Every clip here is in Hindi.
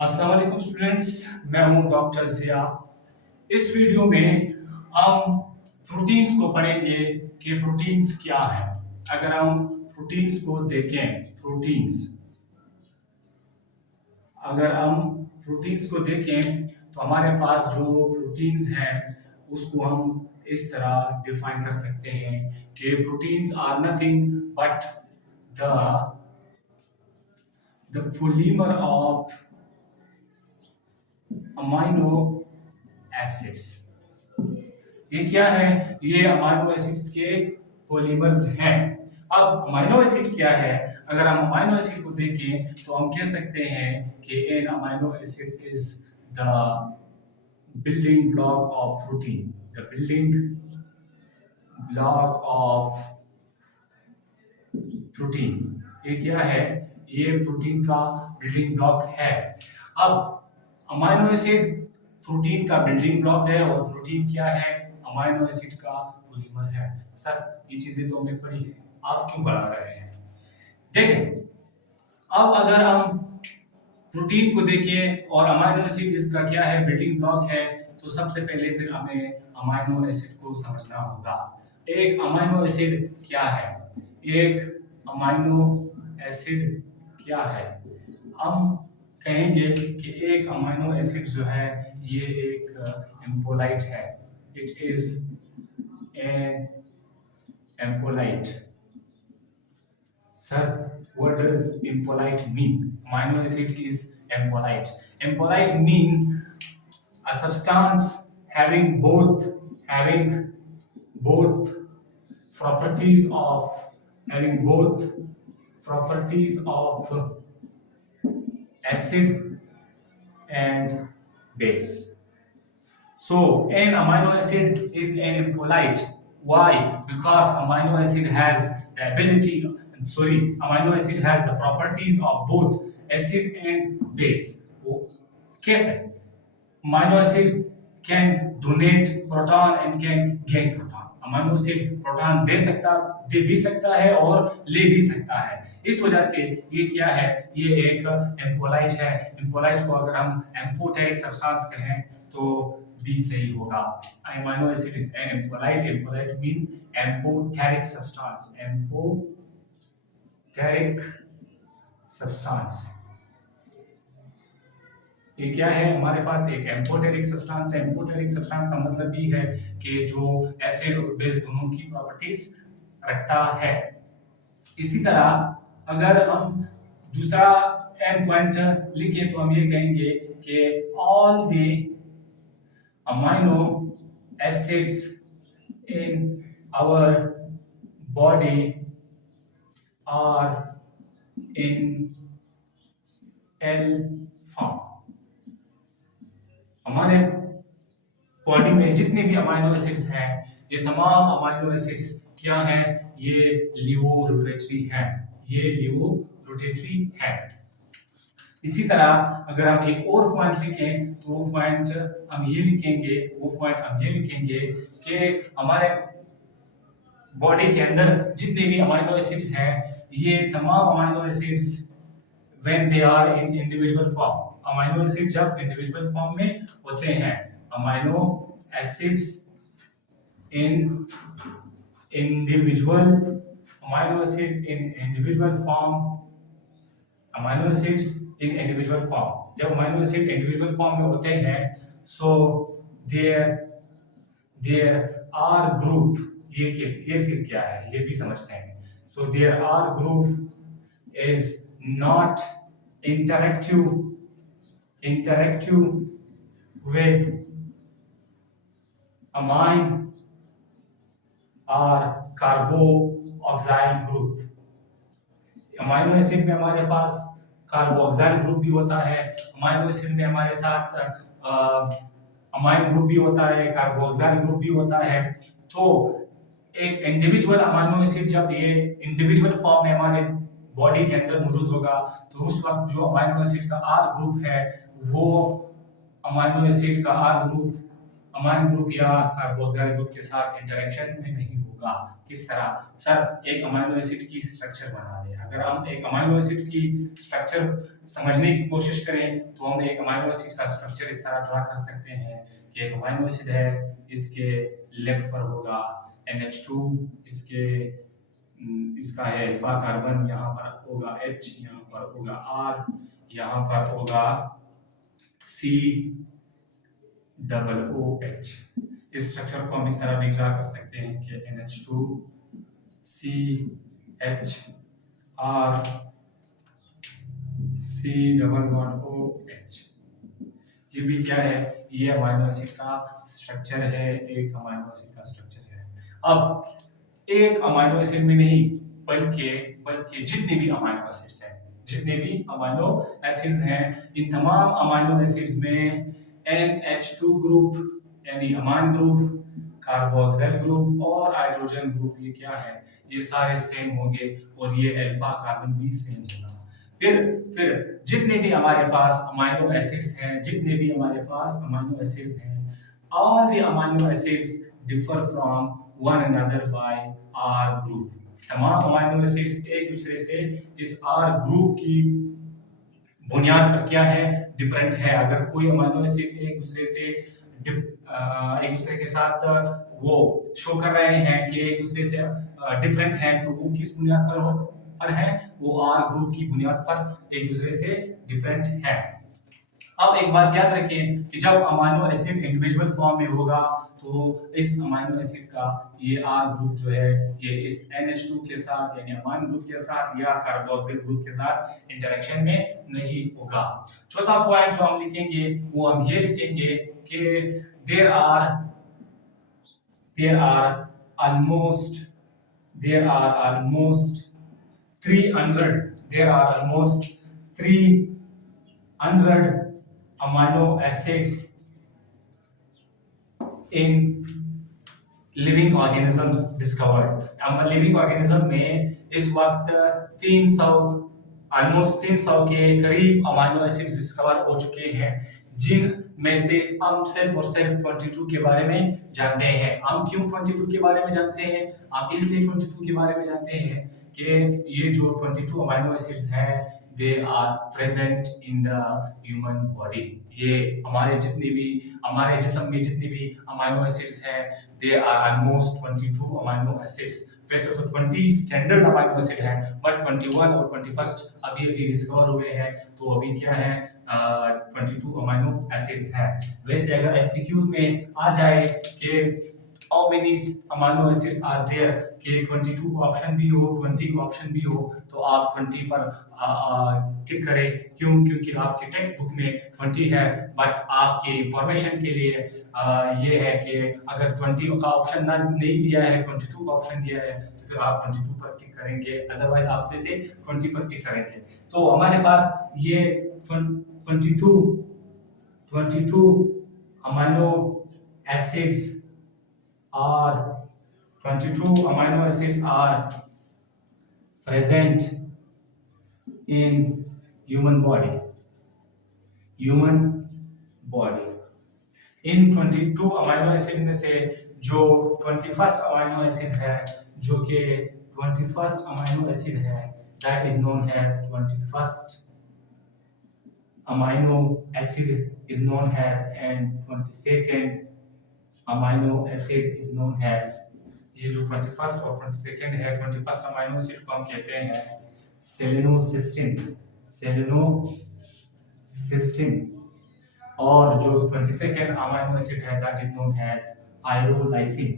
अस्सलाम वालेकुम स्टूडेंट्स, मैं हूं डॉक्टर जिया। इस वीडियो में हम प्रोटीन्स को पढ़ेंगे कि प्रोटीन्स क्या है। अगर हम प्रोटीन्स को देखें, अगर हम प्रोटीन्स को देखें तो हमारे पास जो प्रोटीन्स हैं उसको हम इस तरह डिफाइन कर सकते हैं कि proteins are nothing but the polymer of amino acids. ये क्या है? ये अमाइनो एसिड्स के पॉलीमर्स हैं। अब अमाइनो एसिड क्या है? अगर हम अमाइनो एसिड को देखें तो हम कह सकते हैं कि an amino acid is the building block of protein. The building block of protein. ये क्या है? ये प्रोटीन का बिल्डिंग ब्लॉक है। अब अमाइनो एसिड प्रोटीन का बिल्डिंग ब्लॉक है और प्रोटीन क्या है? अमाइनो एसिड का पॉलीमर है। सर ये चीजें तो हमने पढ़ी है, आप क्यों पढ़ा रहे हैं? देखें, अब अगर हम प्रोटीन को देखें और अमाइनो एसिड इसका क्या है? बिल्डिंग ब्लॉक है। तो सबसे पहले फिर हमें अमाइनो एसिड को समझना होगा। एक अमाइनो एसिड क्या है? एक अमाइनो एसिड क्या है? हम कहेंगे कि एक अमाइनो एसिड जो है ये एक एम्पोलाइट है। It is an ampholyte. Sir what does impolite mean? Amino acid is impolite. Impolite mean a substance having both properties of acid and base. So an amino acid is an impolite. Why? Because amino acid has the amino acid has the properties of both acid and base. कैसे? Amino acid can donate proton and can gain proton. Amino acid proton दे भी सकता है और ले भी सकता है। इस वजह से ये क्या है? ये एक एम्पोलाइट है। एम्पोलाइट को अगर हम एम्फोटेरिक सब्सटेंस कहें तो बी सही होगा। Amino acid is an ampholyte. Ampholyte mean amphoteric substance. Amphoteric substance ये क्या है? हमारे पास एक एम्फोटेरिक सब्सटेंस है। एम्फोटेरिक सब्सटेंस का मतलब भी है कि जो एसिड और बेस दोनों की प्रॉपर्टीज रखता है। इसी तरह अगर हम दूसरा एम पॉइंट लिखें तो हम ये कहेंगे कि all the amino acids in our body are in L form. हमारे बॉडी में जितने भी अमाइनो एसिड्स हैं ये तमाम अमाइनो एसिड्स क्या हैं? ये लीवो रोटेटरी हैं। ये लीवो रोटेटरी हैं। इसी तरह अगर हम एक और पॉइंट लिखें तो वो पॉइंट हम ये लिखेंगे कि हमारे बॉडी के अंदर जितने भी अमाइनो एसिड्स हैं ये तमाम amino acids when they are in individual form. Amino acid जब इंडिविजुअल फॉर्म में होते हैं, amino acids in individual form, जब अमाइनो एसिड इंडिविजुअल फॉर्म में होते हैं सो देयर आर ग्रुप। ये फिर क्या है ये भी समझते हैं। So there are group is not interactive with amine or carboxyl group। Amino acid में हमारे पास कार्बोक्सिल ग्रुप भी होता है। अमाइनो एसिड में हमारे साथ अमाइन ग्रुप भी होता है, कार्बोक्सिल ग्रुप भी होता है। तो एक इंडिविजुअल अमाइनो एसिड जब ये इंडिविजुअल फॉर्म में हमारे बॉडी के अंदर मौजूद होगा तो उस वक्त जो अमाइनो एसिड का आर ग्रुप है वो अमाइनो एसिड का आर ग्रुप अमाइन ग्रुप या कार्बोक्सिल ग्रुप के साथ इंटरेक्शन में नहीं होगा। होगा। किस तरह सर, एक अमाइनो एसिड की स्ट्रक्चर बना दें। अगर हम एक अमाइनो एसिड की स्ट्रक्चर समझने की कोशिश करें तो हम एक अमाइनो एसिड का स्ट्रक्चर इस तरह ड्रा कर सकते हैं कि एक अमाइनो एसिड है, इसके लेफ्ट पर होगा NH2, इसका है अल्फा कार्बन, यहाँ पर होगा H, यहाँ पर होगा R, यहाँ पर होगा COOH। इस स्ट्रक्चर को हम इस तरह भी ड्रा कर सकते हैं कि NH2 CH R COOH। ये भी क्या है, ये अमाइनो एसिड का स्ट्रक्चर है, एक अमाइनो एसिड का स्ट्रक्चर है। अब एक अमाइनो एसिड में नहीं बल्कि जितने भी अमाइनो एसिड्स हैं, इन तमाम अमाइनो एसिड्स में NH2 ग्रुप यानी अमान ग्रुप, कार्बोक्सिल ग्रुप और हाइड्रोजन ग्रुप, ये क्या है, ये सारे सेम होंगे और ये अल्फा कार्बन भी सेम होगा। फिर जितने भी हमारे पास अमाइनो एसिड्स हैं, all the amino acids differ from one another by R group। तमाम अमाइनो एसिड्स एक दूसरे से इस R ग्रुप की बुनियाद पर क्या है, डिफरेंट है। अगर कोई अमाइनो एसिड एक दूसरे के साथ वो शो कर रहे हैं कि एक दूसरे से डिफरेंट है, तो वो किस बुनियाद पर है, वो आर ग्रुप की बुनियाद पर एक दूसरे से डिफरेंट है। अब एक बात याद रखें कि जब अमाइनो एसिड इंडिविजुअल फॉर्म में होगा तो इस अमाइनो एसिड का ये आर ग्रुप जो है, ये इस NH2 के साथ यानी अमान ग्रुप के साथ या कार्बोक्सिल ग्रुप के साथ इंटरेक्शन में नहीं होगा। चौथा पॉइंट जो हम लिखेंगे वो हम ये लिखेंगे कि there are almost 300 amino acids in living organisms discovered। Living organism में इस वक्त 300 के करीब अमाइनो एसिड्स डिस्कवर हो चुके हैं, जिन में से हम सिर्फ और सिर्फ 22 के बारे में जानते हैं। हम क्यों 22 के बारे में जानते हैं? हम इसलिए 22 के बारे में जानते हैं कि ये जो 22 अमाइनो एसिड्स हैं, they are present in the human body. ये हमारे जिस्म में जितने भी अमाइनो एसिड्स हैं, they are almost 22 amino acids. वैसे तो 20 स्टैंडर्ड अमाइनो एसिड हैं, बट 21 और 21 अभी डिस्कवर हुए हैं, तो अभी क्या है, 22 अमाइनो एसिड्स हैं। वैसे अगर एमसीक्यूज में आ जाए कि how many amino acids are there, कि 22 का ऑप्शन भी हो, 20 का ऑप्शन भी हो, तो आप 20 पर टिक करें। क्योंकि आपके टेक्स्ट बुक में 20 है, बट आपके इंफॉर्मेशन के लिए ये है कि अगर 20 का ऑप्शन नहीं दिया है, 22 का ऑप्शन दिया है, तो फिर आप 22 पर टिक करेंगे, अदरवाइज आप फिर से 20 पर टिक करेंगे। तो हमारे पास ये 22 amino acids are present in human body। In 22 amino acid में से जो 21st अमाइनो एसिड है, जो कि 21st अमाइनो एसिड है, that is known as 21st amino acid is known as, and 22nd amino acid is known as। ये जो 21st और 22nd है, 21st अमाइनो एसिड को हम कहते हैं सेलेनोसिस्टीन, और जो 22nd अमाइनो एसिड है, that is known as आयरोलाइसिन।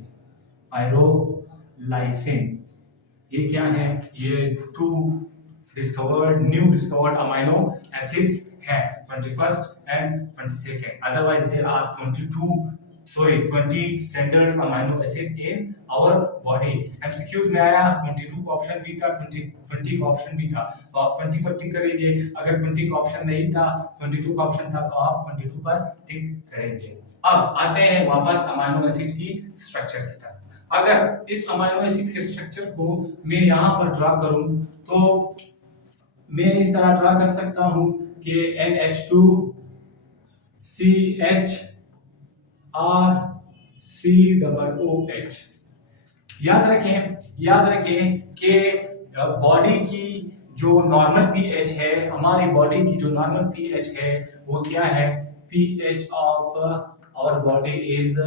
ये क्या है? ये न्यू डिस्कवर्ड अमाइनो एसिड्स हैं, 21st and 22nd। Otherwise there are 20 standard amino acid in our body. MCQs में आया 22 का ऑप्शन भी था, 20 का ऑप्शन भी था, तो आप 20 पर टिक करेंगे। अगर 20 का ऑप्शन नहीं था, 22 का ऑप्शन था, तो आप 22 पर टिक करेंगे। अब आते हैं वापस अमाइनो एसिड की स्ट्रक्चर की तरफ। अगर इस अमाइनो एसिड के स्ट्रक्चर को मैं यहाँ पर ड्रा करूं, तो मैं इस तरह ड्रा कर सकता हूं कि NH2 CH R COOH। याद रखें कि बॉडी की जो नॉर्मल पीएच है, हमारी बॉडी की जो नॉर्मल पीएच है वो क्या है? PH of our body is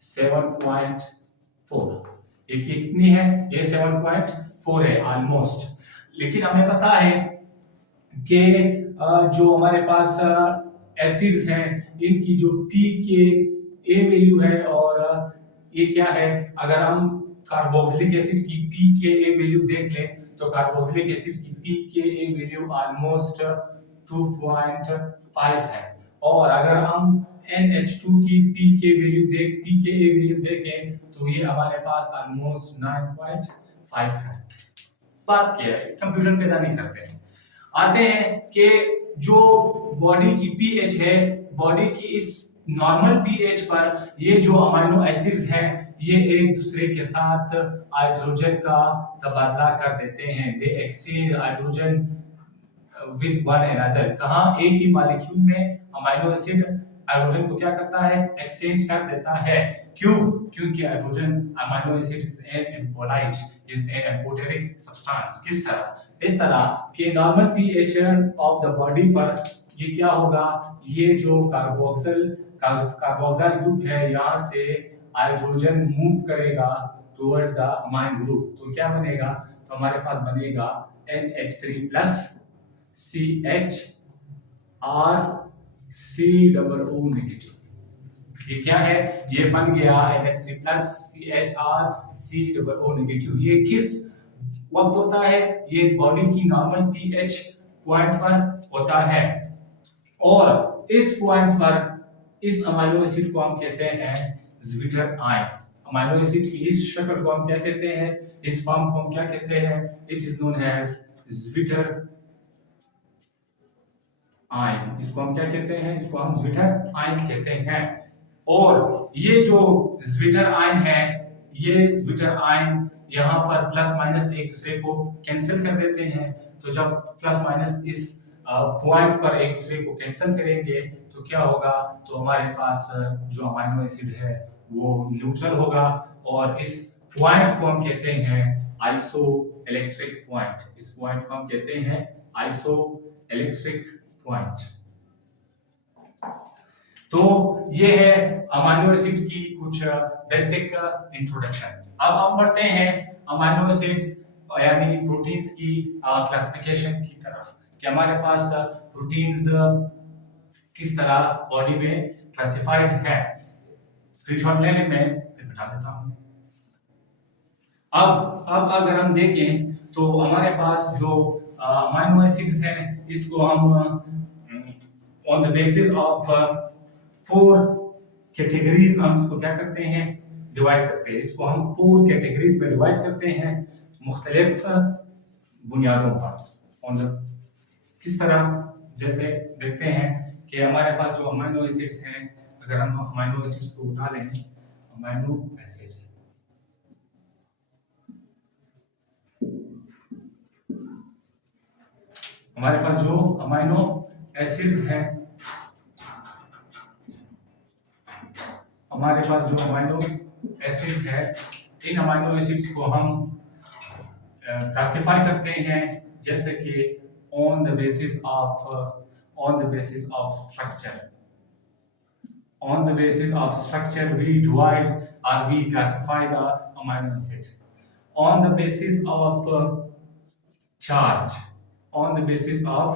7.4। ये कितनी है? ये 7.4 है ऑलमोस्ट। लेकिन हमें पता है कि जो हमारे पास एसिड्स हैं, इनकी जो पी के ए वैल्यू है, और ये क्या है? अगर हम कार्बोक्सिलिक एसिड की पी के ए वैल्यू देख लें तो कार्बोक्सिलिक एसिड की पी के ए वैल्यू ऑलमोस्ट 2.5 है। और अगर हम NH2 की पी के ए वैल्यू देखें तो ये हमारे पास ऑलमोस्ट 9.5 है। बात क्या है, कंफ्यूजन पैदा नहीं करते हैं। आते हैं कि जो बॉडी की पीएच है, बॉडी की इस नॉर्मल पीएच पर ये जो अमीनो एसिड्स हैं, ये एक दूसरे के साथ हाइड्रोजन का तबादला कर देते हैं। दे exchange hydrogen with one another. कहां? एक ही मॉलिक्यूल में अमीनो एसिड हाइड्रोजन को क्या करता है? एक्सचेंज कर देता है। क्यों? क्योंकि hydrogen amino acid is an ampholyte, is an amphoteric substance. किस तरह? इस तरह कि normal pH of the body पर ये क्या होगा? ये जो कार्बोक्सिल ग्रुप है, यहाँ से हाइड्रोजन मूव करेगा टुवर्ड द अमाइन ग्रुप। तो क्या बनेगा? तो हमारे पास बनेगा NH3 plus CH R COO negative. ये क्या है? ये बन गया NH3 plus CHR COO negative. ये किस वक्त होता है? ये बॉडी की नॉर्मल पीएच पॉइंट पर होता है, और इस पॉइंट पर इस अमीनो एसिड को हम कहते हैं ज्विटर आयन। अमीनो एसिड की इस शक्ल को हम क्या कहते हैं? इस फॉर्म को हम क्या कहते हैं? It is known as zwitter ion. इसको हम क्या कहते हैं? इसको हम ज्विटर आयन कहते हैं। और ये जो ज्विटर आयन है, ये ज्विटर आयन यहाँ पर प्लस माइनस एक दूसरे को कैंसिल कर देते हैं। तो जब प्लस माइनस इस पॉइंट पर एक दूसरे को कैंसिल करेंगे तो क्या होगा? तो हमारे पास जो अमीनो एसिड है वो न्यूट्रल होगा, और इस पॉइंट को हम कहते हैं आइसो इलेक्ट्रिक पॉइंट। इस पॉइंट को हम कहते हैं आइसो इलेक्ट्रिक पॉइंट। तो ये है अमीनो एसिड की कुछ बेसिक इंट्रोडक्शन। अब हम बढ़ते हैं अमीनो एसिड्स यानी प्रोटीन्स की क्लासिफिकेशन की तरफ, कि हमारे पास प्रोटीन्स किस तरह बॉडी में क्लासिफाइड है। स्क्रीनशॉट ले लें, मैं फिर बता देता हूं। अब अगर हम देखें तो हमारे पास जो अमीनो एसिड्स हैं, इसको हम on the basis of 4 categories हम इसको क्या करते हैं? डिवाइड करते हैं। इसको हम 4 कैटेगरीज में डिवाइड करते हैं मुख्तलिफ बुनियादों पर। ऑन द किस तरह? जैसे देखते हैं कि हमारे पास जो अमीनो एसिड्स हैं, अगर हम अमीनो एसिड्स को उठा लें, अमीनो एसिड्स हमारे पास जो अमीनो एसिड्स हैं, हमारे पास जो अमीनो एसिड्स है, इन अमीनो एसिड्स को हम क्लासिफाई करते हैं जैसे कि on the basis of structure. On the basis of structure, we divide or we classify the amino acid. On the basis of charge, on the basis of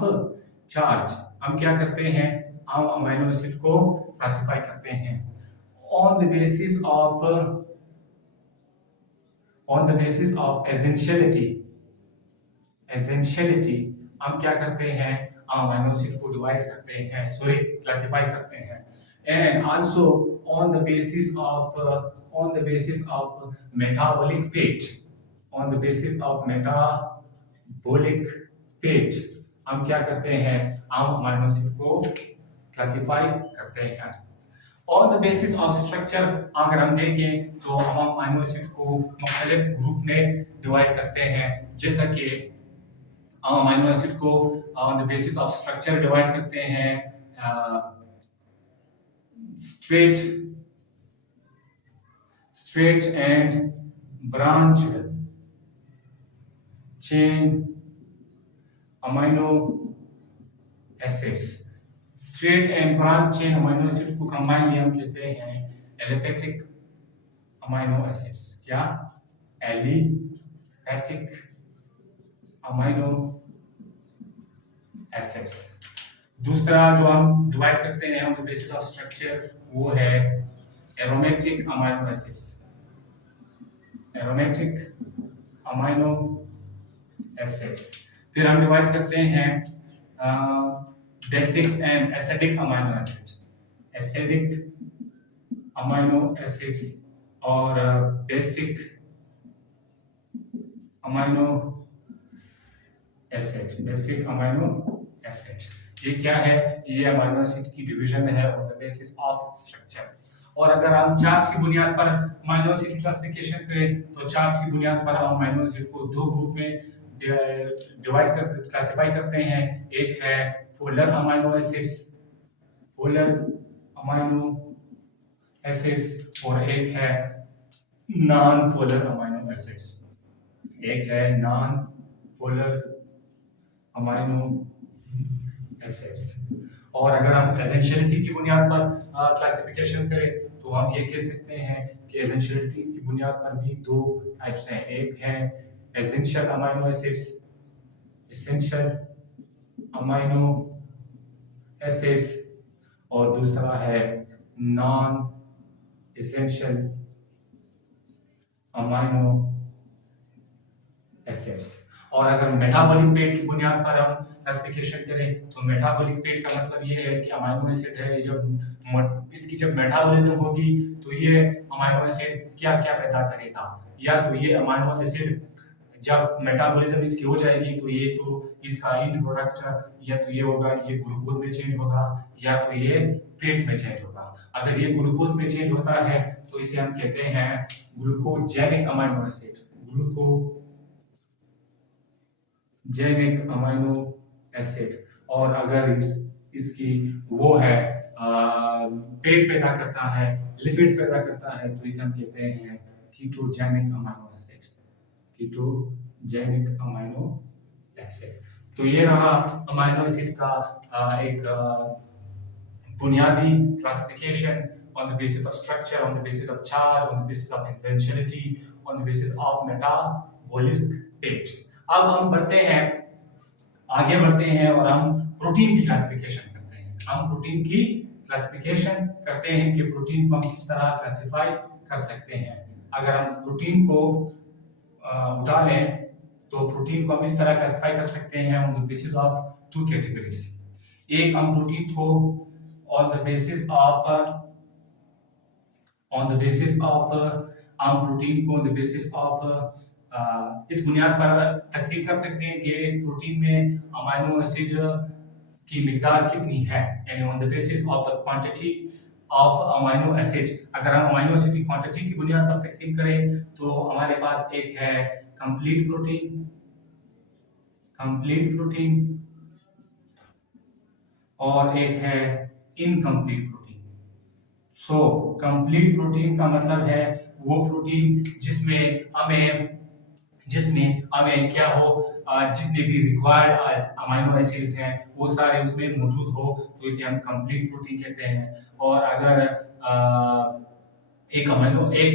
charge, हम क्या करते हैं? हम अमीनो एसिड को क्लासिफाई करते हैं on the basis of essentiality। हम क्या करते हैं? हम अमीनो एसिड को डिवाइड करते हैं, सॉरी क्लासिफाई करते हैं। And also on the basis of metabolic rate, on the basis of metabolic rate, हम क्या करते हैं? हम अमीनो एसिड को क्लासिफाई करते हैं। On the basis of structure, अगर हम देखें तो हम अमीनो एसिड को मुख्तलिफ ग्रुप में डिवाइड करते हैं, जैसा कि हम अमीनो एसिड को on the basis of structure divide करते हैं straight and branched chain amino acids। Straight and branch chain amino acids को कंबाइनली हम कहते हैं एलिफेटिक अमीनो एसिड्स। क्या? Aliphatic amino acids. दूसरा जो हम डिवाइड करते हैं on the basis of structure वो है aromatic amino acids. Aromatic amino acids. फिर हम डिवाइड करते हैं basic and acidic amino acid. Acidic amino acids और basic amino acid. Basic amino acid ये क्या है? ये अमीनो एसिड की डिवीजन है on the basis of structure. और अगर हम चार्ज की बुनियाद पर अमीनो एसिड क्लासिफिकेशन करें तो चार्ज की बुनियाद पर हम अमीनो एसिड को दो ग्रुप में डिवाइड कर क्लासिफाई करते हैं। एक है polar amino acids, polar amino acids, और एक है नॉन पोलर अमीनो एसिड्स। एक है नॉन पोलर अमीनो एसिड्स। और अगर हम एसेंशियलिटी की बुनियाद पर क्लासिफिकेशन करें तो हम ये कह सकते हैं कि एसेंशियलिटी की बुनियाद पर भी दो टाइप्स हैं। एक है essential amino acids, essential amino acids, और दूसरा है नॉन एसेंशियल अमीनो एसिड्स। और अगर मेटाबॉलिक पेट की बुनियाद पर हम क्लासिफिकेशन करें तो मेटाबॉलिक पेट का मतलब ये है कि अमीनो एसिड है जब इसकी जब मेटाबॉलिज्म होगी तो ये अमीनो एसिड क्या क्या पैदा करेगा। या तो ये अमीनो एसिड जब मेटाबॉलिज्म इसकी हो जाएगी तो ये तो इसका इन प्रोडक्ट या तो ये होगा कि ये ग्लूकोज में चेंज होगा या तो ये पेट में चेंज होगा। अगर ये ग्लूकोज में चेंज होता है तो इसे हम कहते हैं glucogenic amino acid. Glucogenic amino acid. और अगर इसकी वो है पेट पैदा करता है, लिपिड्स पैदा करता है तो इसे हम कहते हैं ketogenic amino acid. Ketogenic amino acid. तो ये रहा अमीनो एसिड का एक बुनियादी classification on the basis of structure, on the basis of charge, on the basis of essentiality, on the basis of metabolic rate। अब हम आगे बढ़ते हैं और हम प्रोटीन की क्लासिफिकेशन करते हैं। हम प्रोटीन की क्लासिफिकेशन करते हैं कि प्रोटीन को हम किस तरह क्लासिफाई कर सकते हैं। अगर हम प्रोटीन को उठा लें तो प्रोटीन को हम इस तरह क्लासिफाई कर सकते हैं on the basis of two categories. एक हम प्रोटीन को ऑन द बेसिस ऑफ इस बुनियाद पर तकसीम कर सकते हैं कि प्रोटीन में अमीनो एसिड की मिकदार कितनी है, यानी on the basis of the quantity of amino acid. अगर हम अमीनो एसिड की क्वांटिटी की बुनियाद पर तकसीम करें तो हमारे पास एक है कंप्लीट प्रोटीन और एक है incomplete protein. So complete protein का मतलब है वो प्रोटीन जिसमें हमें क्या हो, जितने भी रिक्वायर्ड अमीनो एसिड्स हैं वो सारे उसमें मौजूद हो, तो इसे हम कंप्लीट प्रोटीन कहते हैं। और अगर एक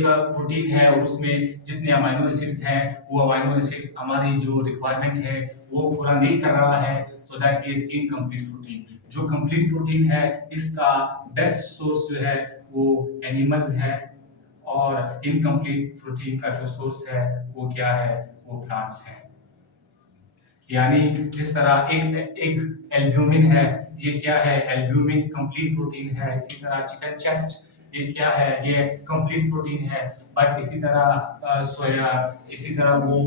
प्रोटीन है और उसमें जितने अमीनो एसिड्स हैं वो अमीनो एसिड्स हमारी जो रिक्वायरमेंट है वो पूरा नहीं कर रहा है, so that is incomplete protein. जो कंप्लीट प्रोटीन है इसका बेस्ट सोर्स जो है वो एनिमल्स है, और इनकम्प्लीट प्रोटीन का जो सोर्स है वो क्या है, वो प्लांट्स है। यानी जिस तरह एक एल्ब्यूमिन है, ये क्या है, एल्ब्यूमिन कंप्लीट प्रोटीन है। इसी तरह चिकन चेस्ट ये क्या है, ये कंप्लीट प्रोटीन है। बट इसी तरह वो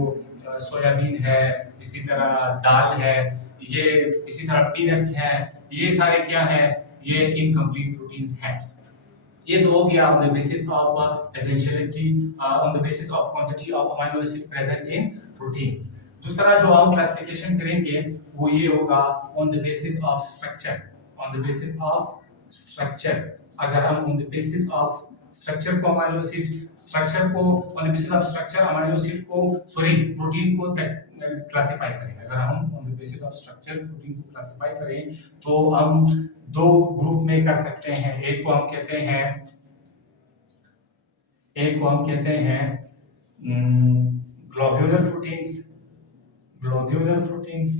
सोयाबीन है, इसी तरह दाल है, ये इसी तरह पीनट्स हैं, ये सारे क्या है, ये इनकम्प्लीट प्रोटीन्स हैं। ये तो हो गया on the basis of essentiality, on the basis of quantity of amino acid present in protein. दूसरा जो हम क्लासिफिकेशन करेंगे वो ये होगा on the basis of structure. अगर हम on the basis of structure को अमाइनो एसिड स्ट्रक्चर को on the basis of structure amino acid को सॉरी प्रोटीन को क्लासिफाई करें। अगर हम on the basis of structure protein को क्लासिफाई करें तो हम दो ग्रुप में कर सकते हैं। एक को हम कहते हैं ग्लोब्यूलर प्रोटीन्स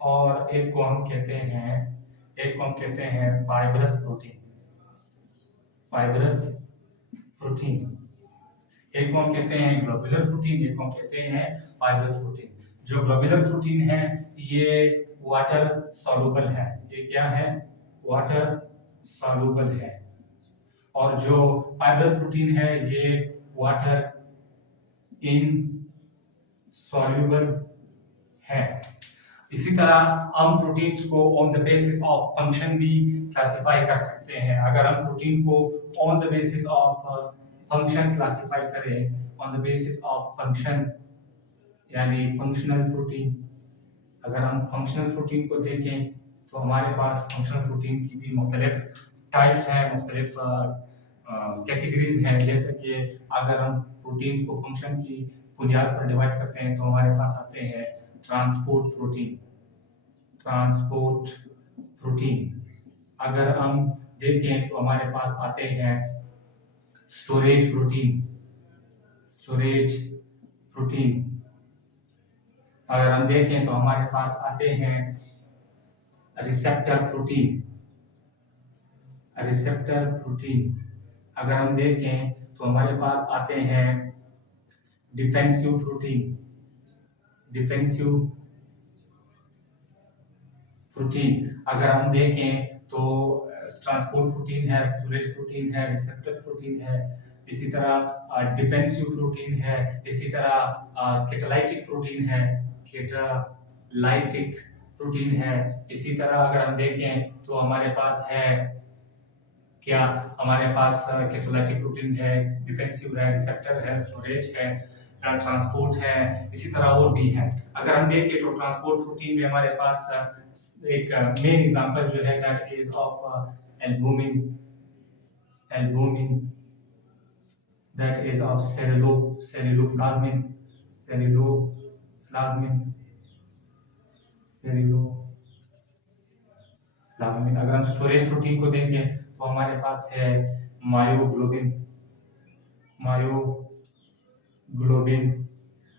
और एक को हम कहते हैं फाइब्रस प्रोटीन। एक को हम कहते हैं ग्लोब्यूलर प्रोटीन, एक को हम कहते हैं फाइब्रस प्रोटीन। जो ग्लोब्यूलर प्रोटीन है ये वाटर सॉल्युबल है, ये क्या है? वाटर सॉल्युबल है। और जो फाइब्रस प्रोटीन है ये वाटर इनसॉल्युबल है। इसी तरह हम प्रोटीन्स को on the basis of function भी क्लासिफाई कर सकते हैं। अगर हम प्रोटीन को on the basis of function classify करें, on the basis of function यानी फंक्शनल प्रोटीन, अगर हम फंक्शनल प्रोटीन को देखें तो हमारे पास फंक्शनल प्रोटीन की भी मुख्तलिफ टाइप्स हैं, मुख्तलिफ कैटेगरीज हैं। जैसे कि अगर हम प्रोटीन्स को फंक्शन की बुनियाद पर डिवाइड करते हैं तो हमारे पास आते हैं ट्रांसपोर्ट प्रोटीन। अगर हम देखें तो हमारे पास आते हैं स्टोरेज प्रोटीन। अगर हम देखें तो हमारे पास आते हैं रिसेप्टर प्रोटीन। अगर हम देखें तो हमारे पास आते हैं डिफेंसिव प्रोटीन। अगर हम देखें तो ट्रांसपोर्ट प्रोटीन है, स्टोरेज प्रोटीन है, रिसेप्टर प्रोटीन है, इसी तरह डिफेंसिव प्रोटीन है, इसी तरह कैटालाइटिक प्रोटीन है। इसी तरह अगर हम देखें तो हमारे पास है क्या? हमारे पास कैटालाइटिक प्रोटीन है, डिफेंसिव है, रिसेप्टर है, स्टोरेज है, ट्रांसपोर्ट है, इसी तरह और भी है। अगर हम देखें तो ट्रांसपोर्ट प्रोटीन में हमारे पास एक मेन एग्जांपल जो है that is of albumin, that is of ceruloplasmin. अगर हम स्टोरेज प्रोटीन को देखें तो हमारे पास है मायोग्लोबिन।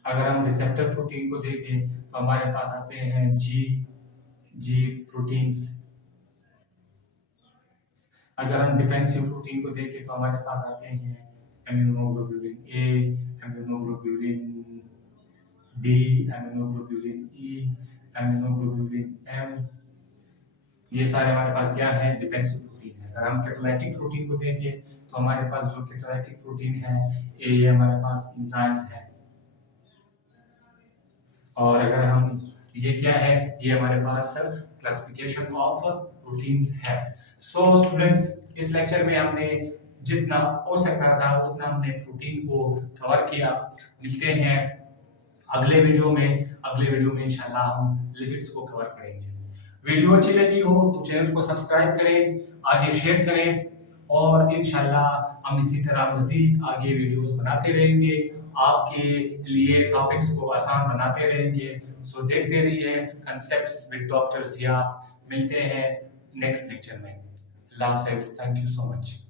अगर हम रिसेप्टर प्रोटीन को देखें तो हमारे पास आते हैं जी प्रोटीन्स। अगर हम डिफेंसिव प्रोटीन को देखें तो हमारे पास आते हैं immunoglobulin A, immunoglobulin D, immunoglobulin E, immunoglobulin M. ये सारे हमारे पास क्या है? डिफेंसिव प्रोटीन है। अगर हम कैटालाइटिक प्रोटीन को देखें तो हमारे पास जो कैटालाइटिक प्रोटीन है ये हमारे पास एंजाइम्स है। और अगर हम ये क्या है? ये हमारे पास क्लासिफिकेशन ऑफ प्रोटीन्स है। सो स्टूडेंट्स, इस लेक्चर में हमने जितना हो सकता था उतना हमने प्रोटीन को कवर किया। मिलते हैं अगले वीडियो में इंशाल्लाह हम लिपिड्स को कवर करेंगे। वीडियो अच्छी लगी हो तो चैनल को सब्सक्राइब करें, आगे शेयर करें और इंशाल्लाह हम इसी तरह मज़ीद आगे वीडियोस बनाते रहेंगे, आपके लिए टॉपिक्स को आसान बनाते रहेंगे। सो देखते रहिए कंसेप्ट्स विद डॉक्टर जिया। मिलते हैं नेक्स्ट लेक्चर में। अल्लाह हाफ़िज़। Thank you so much.